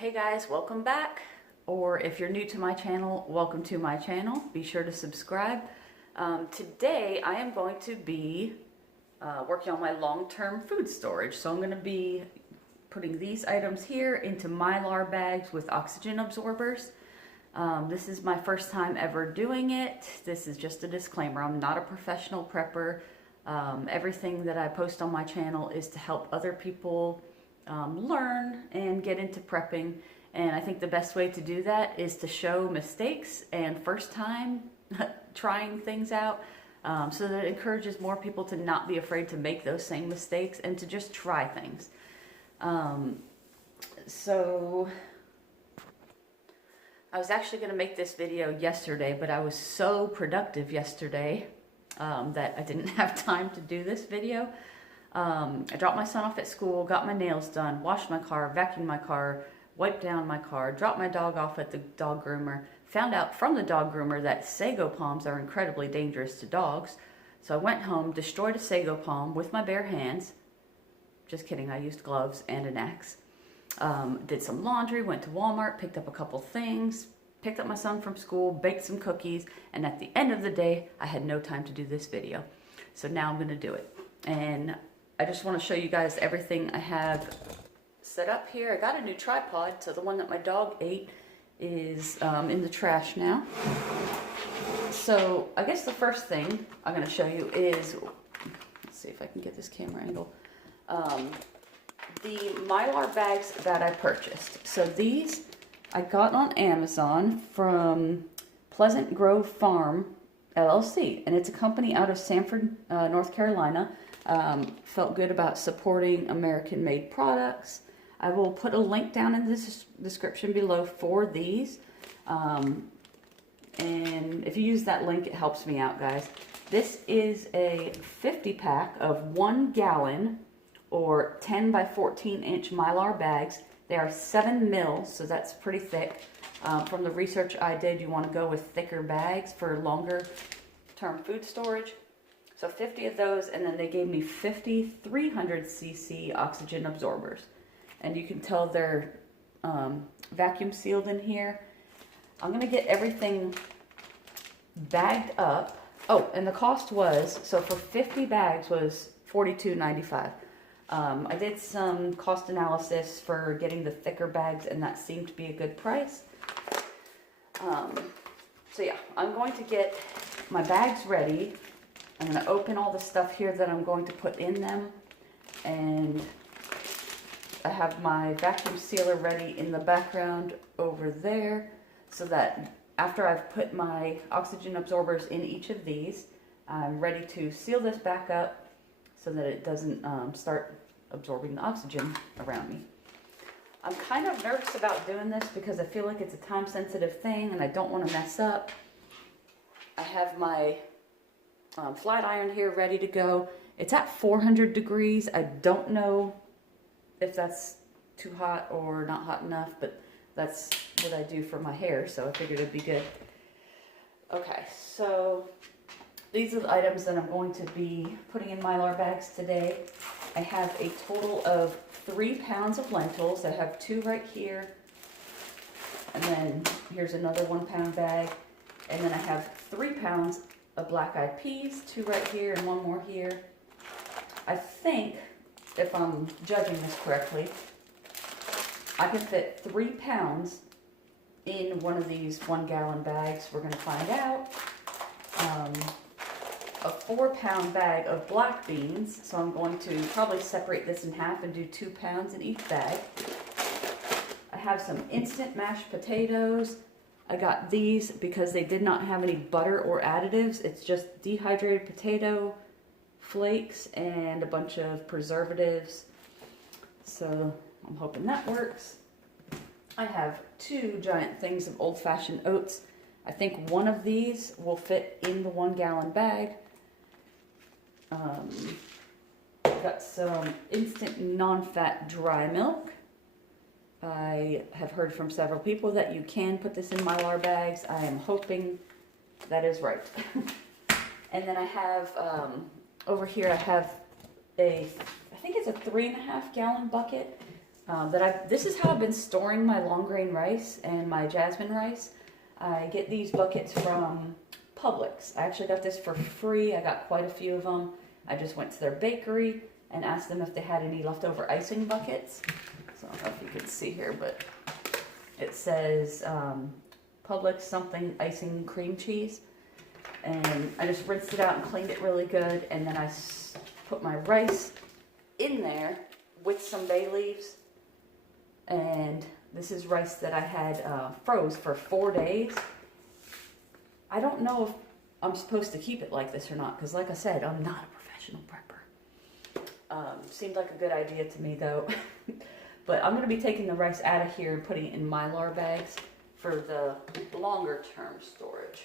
Hey guys, welcome back. Or if you're new to my channel, welcome to my channel. Be sure to subscribe. Today I am going to be working on my long-term food storage. So I'm going to be putting these items here into Mylar bags with oxygen absorbers. This is my first time ever doing it. This is just a disclaimer. I'm not a professional prepper. Everything that I post on my channel is to help other people learn and get into prepping. And I think the best way to do that is to show mistakes and first time trying things out, so that it encourages more people to not be afraid to make those same mistakes and to just try things. So I was actually going to make this video yesterday, but I was so productive yesterday that I didn't have time to do this video. I dropped my son off at school, got my nails done, washed my car, vacuumed my car, wiped down my car, dropped my dog off at the dog groomer, found out from the dog groomer that sago palms are incredibly dangerous to dogs. So I went home, destroyed a sago palm with my bare hands. Just kidding, I used gloves and an axe. Did some laundry, went to Walmart, picked up a couple things, picked up my son from school, baked some cookies, and at the end of the day, I had no time to do this video. So now I'm going to do it. And I just want to show you guys everything I have set up here. I got a new tripod, so the one that my dog ate is in the trash now. So I guess the first thing I'm going to show you is, let's see if I can get this camera angle, the Mylar bags that I purchased. So these I got on Amazon from Pleasant Grove Farm LLC, and it's a company out of Sanford, North Carolina. Felt good about supporting American-made products. I will put a link down in the description below for these. And if you use that link, it helps me out, guys. This is a 50 pack of 1 gallon or 10 by 14 inch Mylar bags. They are 7 mils, so that's pretty thick. From the research I did, you want to go with thicker bags for longer term food storage. So 50 of those, and then they gave me 50 300cc oxygen absorbers. And you can tell they're vacuum sealed in here. I'm going to get everything bagged up. Oh, and the cost was, so for 50 bags was $42.95. I did some cost analysis for getting the thicker bags, and that seemed to be a good price. So yeah, I'm going to get my bags ready. I'm going to open all the stuff here that I'm going to put in them, and I have my vacuum sealer ready in the background over there, so that after I've put my oxygen absorbers in each of these, I'm ready to seal this back up so that it doesn't start absorbing the oxygen around me. I'm kind of nervous about doing this because I feel like it's a time-sensitive thing and I don't want to mess up. I have my flat iron here ready to go. It's at 400 degrees. I don't know if that's too hot or not hot enough, but that's what I do for my hair, so I figured it'd be good. Okay, so these are the items that I'm going to be putting in Mylar bags today. I have a total of 3 pounds of lentils. I have 2 right here, and then here's another 1 pound bag, and then I have 3 pounds of black-eyed peas, 2 right here and 1 more here. I think, if I'm judging this correctly, I can fit 3 pounds in one of these 1 gallon bags. We're going to find out. A 4 pound bag of black beans, so I'm going to probably separate this in half and do 2 pounds in each bag. I have some instant mashed potatoes. I got these because they did not have any butter or additives. It's just dehydrated potato flakes and a bunch of preservatives. So I'm hoping that works. I have 2 giant things of old-fashioned oats. I think one of these will fit in the 1 gallon bag. Got some instant non-fat dry milk. I have heard from several people that you can put this in Mylar bags. I am hoping that is right. And then I have, over here I have I think it's a 3.5 gallon bucket. This is how I've been storing my long grain rice and my jasmine rice. I get these buckets from Publix. I actually got this for free. I got quite a few of them. I just went to their bakery and asked them if they had any leftover icing buckets. So I don't know if you can see here, but it says Publix something icing cream cheese. And I just rinsed it out and cleaned it really good. And then I put my rice in there with some bay leaves. And this is rice that I had froze for 4 days. I don't know if I'm supposed to keep it like this or not, because like I said, I'm not a professional prepper. Seemed like a good idea to me though. But I'm going to be taking the rice out of here and putting it in Mylar bags for the longer term storage.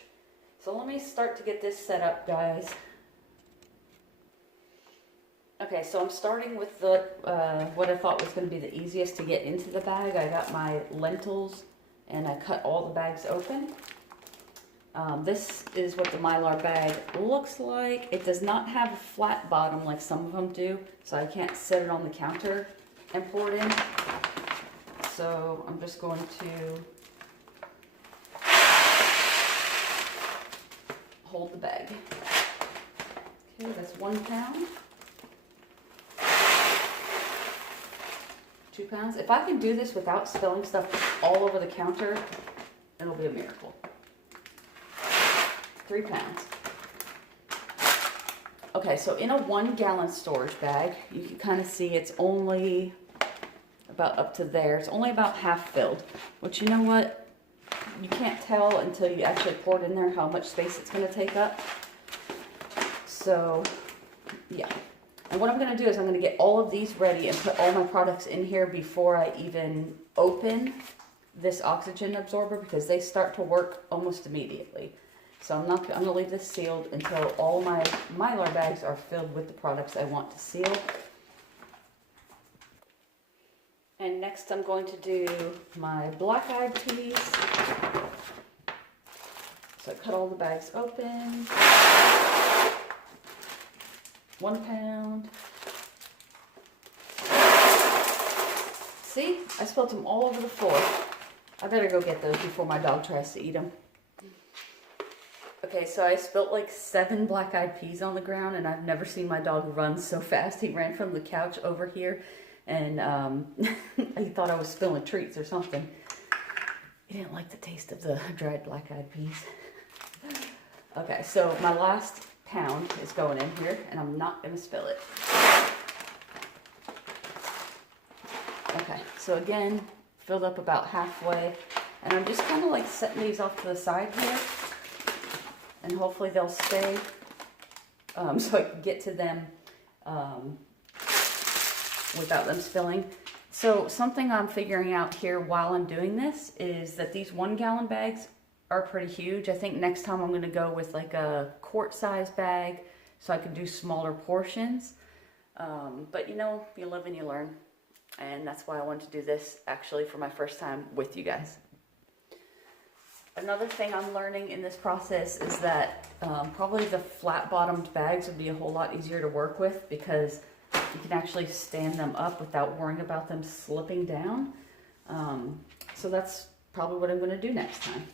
So let me start to get this set up, guys. Okay, so I'm starting with the what I thought was going to be the easiest to get into the bag. I got my lentils and I cut all the bags open. This is what the Mylar bag looks like. It does not have a flat bottom like some of them do, so I can't set it on the counter and pour it in. So I'm just going to hold the bag. Okay, that's 1 pound. 2 pounds. If I can do this without spilling stuff all over the counter, it'll be a miracle. 3 pounds. Okay, so in a 1 gallon storage bag, you can kind of see it's only about up to there. It's only about half filled, which you know what? You can't tell until you actually pour it in there how much space it's going to take up. So, yeah. And what I'm going to do is I'm going to get all of these ready and put all my products in here before I even open this oxygen absorber, because they start to work almost immediately. So I'm going to leave this sealed until all my Mylar bags are filled with the products I want to seal. And next I'm going to do my black-eyed peas. So I cut all the bags open. 1 pound. See? I spilled them all over the floor. I better go get those before my dog tries to eat them. Okay, so I spilled like 7 black-eyed peas on the ground, and I've never seen my dog run so fast. He ran from the couch over here, and he thought I was spilling treats or something. He didn't like the taste of the dried black-eyed peas. Okay, so my last pound is going in here, and I'm not going to spill it. Okay, so again, filled up about halfway, and I'm just kind of like setting these off to the side here, and hopefully they'll stay so I can get to them without them spilling. So something I'm figuring out here while I'm doing this is that these 1 gallon bags are pretty huge. I think next time I'm going to go with like a quart size bag so I can do smaller portions. But you know, you live and you learn. And that's why I wanted to do this actually for my first time with you guys. Another thing I'm learning in this process is that probably the flat bottomed bags would be a whole lot easier to work with, because you can actually stand them up without worrying about them slipping down. So that's probably what I'm going to do next time.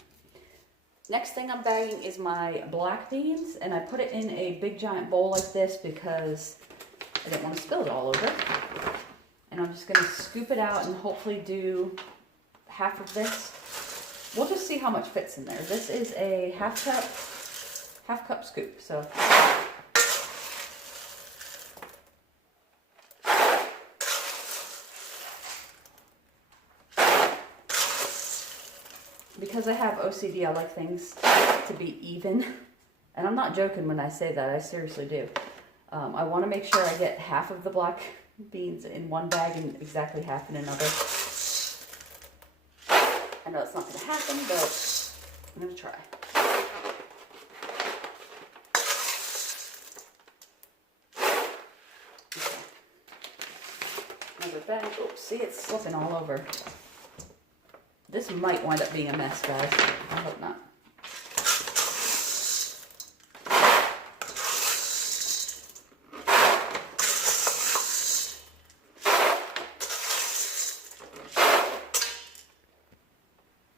Next thing I'm bagging is my black beans, and I put it in a big giant bowl like this because I didn't want to spill it all over. And I'm just going to scoop it out and hopefully do half of this. We'll just see how much fits in there. This is a half cup scoop. So because I have OCD, I like things to be even. And I'm not joking when I say that, I seriously do. I want to make sure I get half of the black beans in one bag and exactly half in another. I know it's not going to happen, but I'm going to try. Okay. Another bag. Oops, see, it's slipping all over. This might wind up being a mess, guys. I hope not.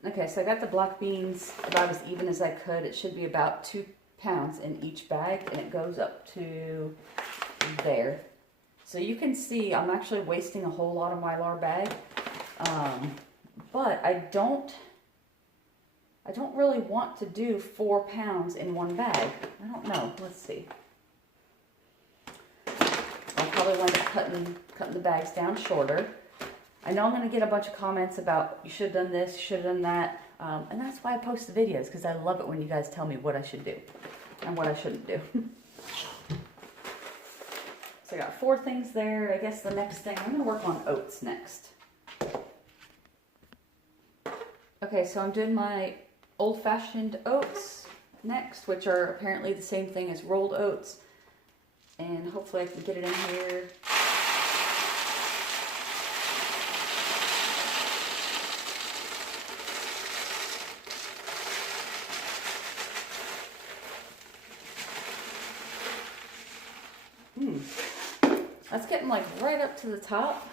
Okay, so I got the black beans about as even as I could. It should be about 2 pounds in each bag, and it goes up to there. So you can see I'm actually wasting a whole lot of Mylar bag, but I don't really want to do 4 pounds in one bag. I don't know. Let's see. I'll probably wind up cutting the bags down shorter. I know I'm going to get a bunch of comments about you should have done this, you should have done that, and that's why I post the videos, because I love it when you guys tell me what I should do and what I shouldn't do. So I got 4 things there. I guess the next thing, I'm going to work on oats next. Okay, so I'm doing my old-fashioned oats next, which are apparently the same thing as rolled oats, and hopefully I can get it in here. That's getting like right up to the top.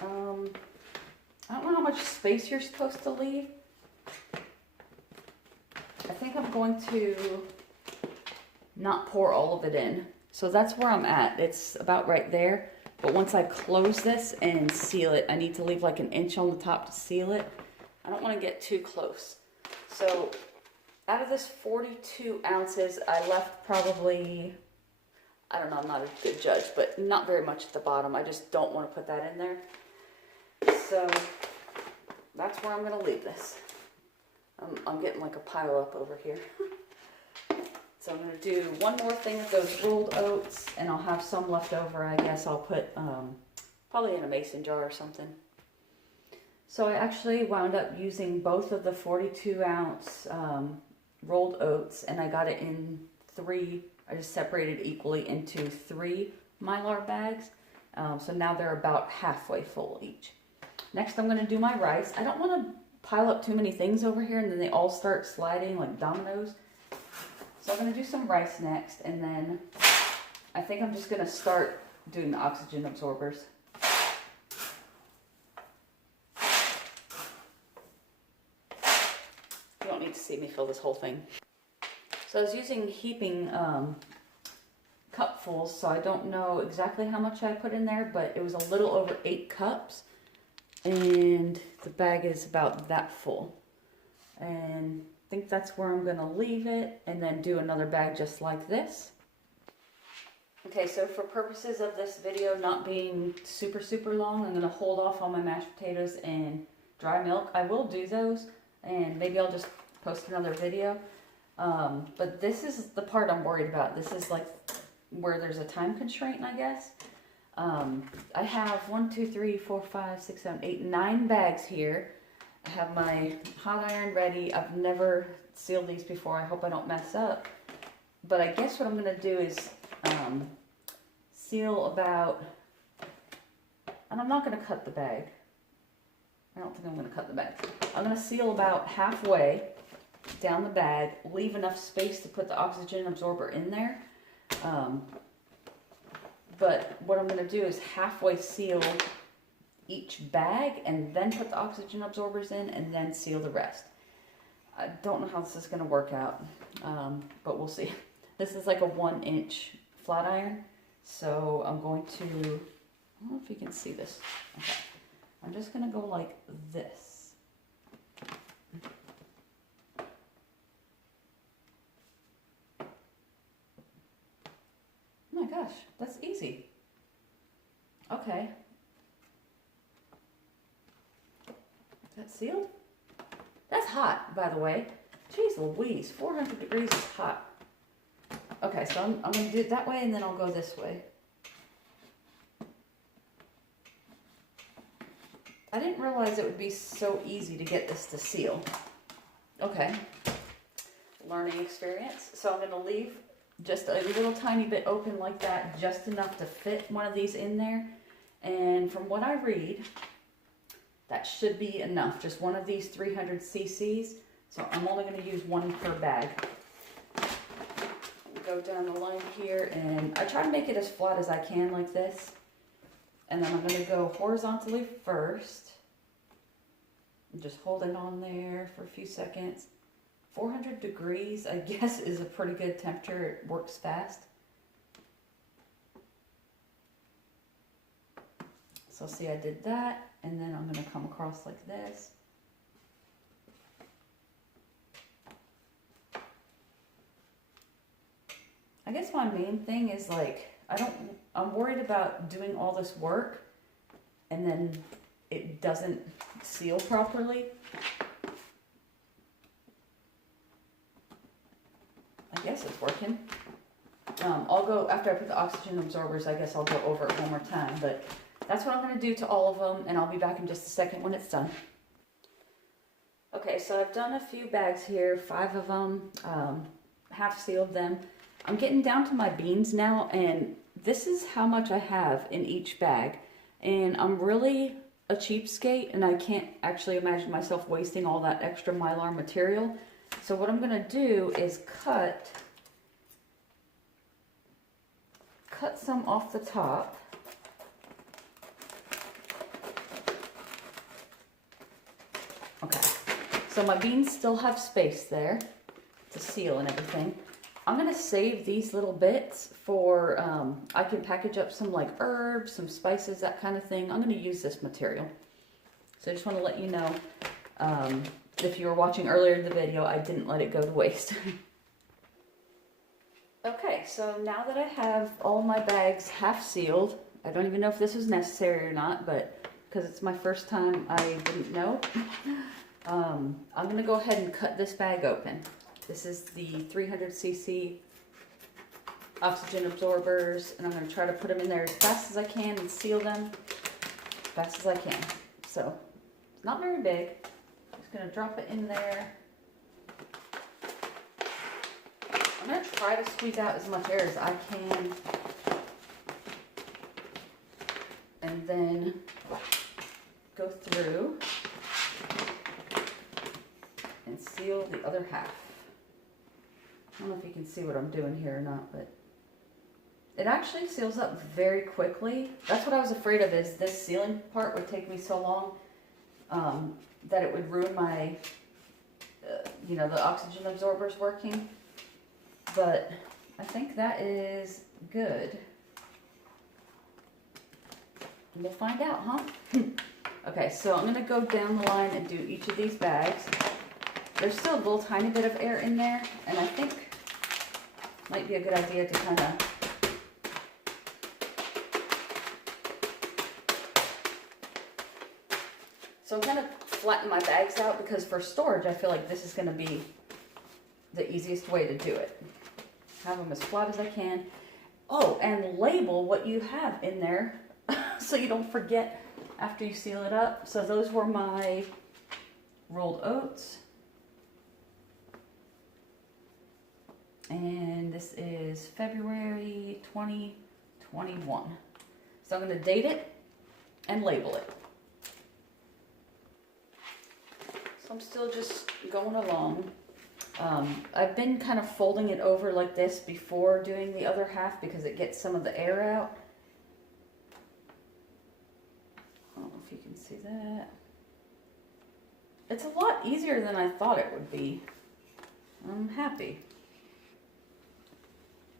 I don't know how much space you're supposed to leave. I think I'm going to not pour all of it in. So that's where I'm at. It's about right there. But once I close this and seal it, I need to leave like an inch on the top to seal it. I don't want to get too close. So out of this 42 ounces, I left probably, I don't know, I'm not a good judge, but not very much at the bottom. I just don't want to put that in there. So that's where I'm going to leave this. I'm getting like a pile up over here. So I'm going to do one more thing with those rolled oats, and I'll have some left over. I guess I'll put probably in a mason jar or something. So I actually wound up using both of the 42 ounce rolled oats, and I got it in 3, I just separated equally into 3 Mylar bags. So now they're about halfway full each. Next I'm going to do my rice. I don't want to pile up too many things over here and then they all start sliding like dominoes. So I'm going to do some rice next, and then I think I'm just going to start doing the oxygen absorbers. You don't need to see me fill this whole thing. So I was using heaping cupfuls, so I don't know exactly how much I put in there, but it was a little over 8 cups, and the bag is about that full. And I think that's where I'm going to leave it, and then do another bag just like this. Okay, so for purposes of this video not being super long, I'm going to hold off on my mashed potatoes and dry milk. I will do those, and maybe I'll just post another video. But this is the part I'm worried about. This is like where there's a time constraint, I guess. I have 1, 2, 3, 4, 5, 6, 7, 8, 9 bags here. I have my hot iron ready. I've never sealed these before. I hope I don't mess up. But I guess what I'm going to do is seal about, and I'm not going to cut the bag. I don't think I'm going to cut the bag. I'm going to seal about halfway down the bag, leave enough space to put the oxygen absorber in there. But what I'm going to do is halfway seal each bag and then put the oxygen absorbers in and then seal the rest. I don't know how this is going to work out, but we'll see. This is like a 1-inch flat iron, so I'm going to, I don't know if you can see this. Okay. I'm just going to go like this. Oh my gosh, that's easy. Okay. Is that sealed? That's hot, by the way. Jeez Louise, 400 degrees is hot. Okay, so I'm going to do it that way, and then I'll go this way. I didn't realize it would be so easy to get this to seal. Okay. Learning experience. So I'm going to leave just a little tiny bit open like that, just enough to fit one of these in there. And from what I read, that should be enough. Just one of these 300 cc's. So I'm only going to use 1 per bag. Go down the line here, and I try to make it as flat as I can like this. And then I'm going to go horizontally first, Just hold it on there for a few seconds. 400 degrees, I guess, is a pretty good temperature. It works fast. So see, I did that, and then I'm going to come across like this. I guess my main thing is like, I'm worried about doing all this work and then it doesn't seal properly. I guess it's working. I'll go, after I put the oxygen absorbers, I guess I'll go over it one more time, but that's what I'm going to do to all of them, and I'll be back in just a second when it's done. Okay, so I've done a few bags here, 5 of them, half sealed them. I'm getting down to my beans now, and this is how much I have in each bag, and I'm really a cheapskate, and I can't actually imagine myself wasting all that extra Mylar material. So what I'm going to do is cut some off the top. Okay, so my beans still have space there to seal and everything. I'm going to save these little bits for, I can package up some like herbs, some spices, that kind of thing. I'm going to use this material. So I just want to let you know, if you were watching earlier in the video, I didn't let it go to waste. Okay, so now that I have all my bags half sealed, I don't even know if this was necessary or not, but because it's my first time, I didn't know. I'm going to go ahead and cut this bag open. This is the 300cc oxygen absorbers, and I'm going to try to put them in there as fast as I can and seal them as fast as I can. So, it's not very big. I'm just going to drop it in there. I'm going to try to squeeze out as much air as I can. And then go through and seal the other half. I don't know if you can see what I'm doing here or not, but it actually seals up very quickly. That's what I was afraid of, is this sealing part would take me so long that it would ruin my, you know, the oxygen absorbers working. But I think that is good. We'll find out, huh? Okay, so I'm going to go down the line and do each of these bags. There's still a little tiny bit of air in there, and I think it might be a good idea to kind of so I'm going to flatten my bags out, because for storage I feel like this is going to be the easiest way to do it. Have them as flat as I can. Oh, and label what you have in there so you don't forget after you seal it up. So those were my rolled oats. And this is February 2021. So I'm going to date it and label it. So I'm still just going along. I've been kind of folding it over like this before doing the other half because it gets some of the air out. I don't know if you can see that. It's a lot easier than I thought it would be. I'm happy.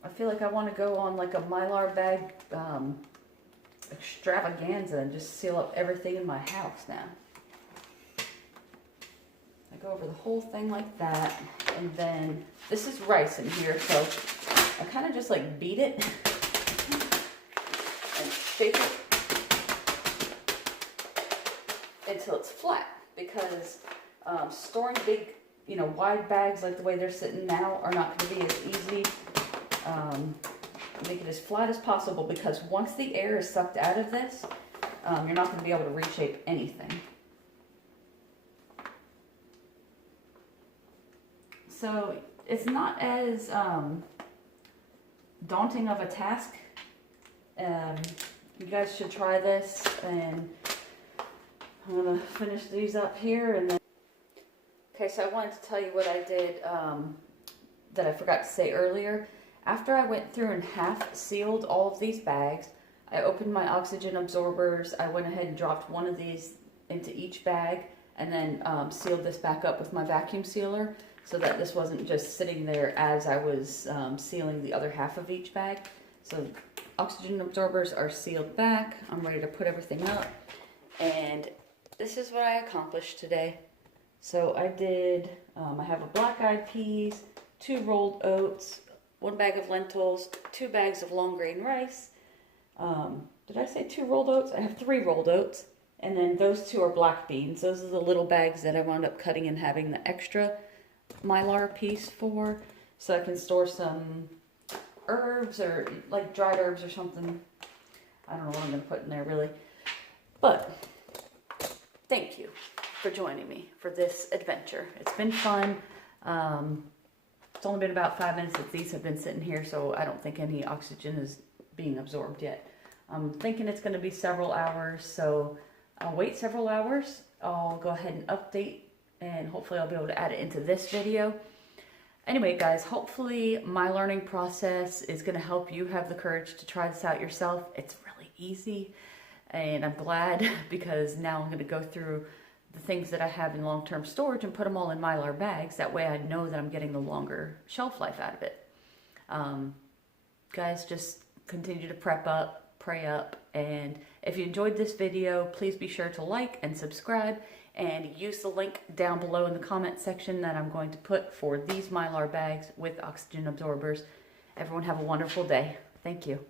I feel like I want to go on like a Mylar bag extravaganza and just seal up everything in my house now. I go over the whole thing like that, and then this is rice in here, so I kind of just like beat it and shake it until it's flat, because storing big, you know, wide bags like the way they're sitting now are not going to be as easy. Make it as flat as possible, because once the air is sucked out of this, you're not going to be able to reshape anything. So it's not as daunting of a task. You guys should try this, and I'm going to finish these up here. And then, okay, so I wanted to tell you what I did that I forgot to say earlier. After I went through and half sealed all of these bags, I opened my oxygen absorbers. I went ahead and dropped one of these into each bag, and then sealed this back up with my vacuum sealer so that this wasn't just sitting there as I was sealing the other half of each bag. So oxygen absorbers are sealed back. I'm ready to put everything up, and this is what I accomplished today. So I did, I have a black-eyed peas, 2 rolled oats, 1 bag of lentils, 2 bags of long grain rice. Did I say 2 rolled oats? I have 3 rolled oats. And then those 2 are black beans. Those are the little bags that I wound up cutting and having the extra Mylar piece for. So I can store some herbs or like dried herbs or something. I don't know what I'm going to put in there really. But thank you for joining me for this adventure. It's been fun. It's only been about 5 minutes that these have been sitting here, so I don't think any oxygen is being absorbed yet. I'm thinking it's going to be several hours, so I'll wait several hours. I'll go ahead and update, and hopefully I'll be able to add it into this video. Anyway, guys, hopefully my learning process is going to help you have the courage to try this out yourself. It's really easy, and I'm glad because now I'm going to go through the things that I have in long-term storage and put them all in Mylar bags. That way I know that I'm getting the longer shelf life out of it. Guys, just continue to prep up, pray up, and if you enjoyed this video, please be sure to like and subscribe, and use the link down below in the comment section that I'm going to put for these Mylar bags with oxygen absorbers. Everyone have a wonderful day. Thank you.